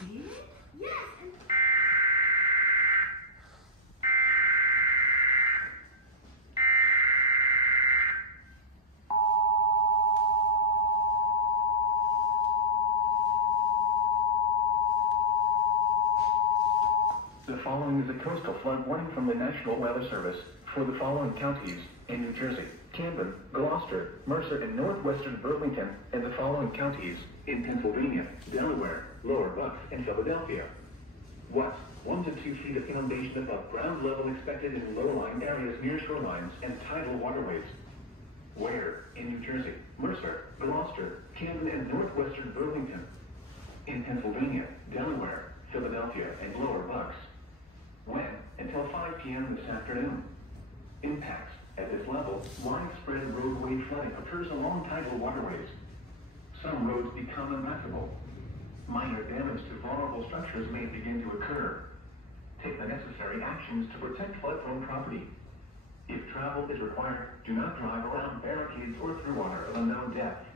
did? Yes, and... The following is a coastal flood warning from the National Weather Service for the following counties in New Jersey: Camden, Gloucester, Mercer, and northwestern Burlington, and the following counties in Pennsylvania, Delaware, Lower Bucks, and Philadelphia. West, 1 to 2 feet of inundation above ground level expected in low-lying areas near shorelines and tidal waterways. Where in New Jersey, Mercer, Gloucester, Camden, and northwestern Burlington. In Pennsylvania, Delaware, Philadelphia, and Lower Bucks. When? Until 5 p.m. this afternoon. Impacts. At this level, widespread roadway flooding occurs along tidal waterways. Some roads become impassable. Minor damage to vulnerable structures may begin to occur. Take the necessary actions to protect flood-prone property. If travel is required, do not drive around barricades or through water of unknown depth.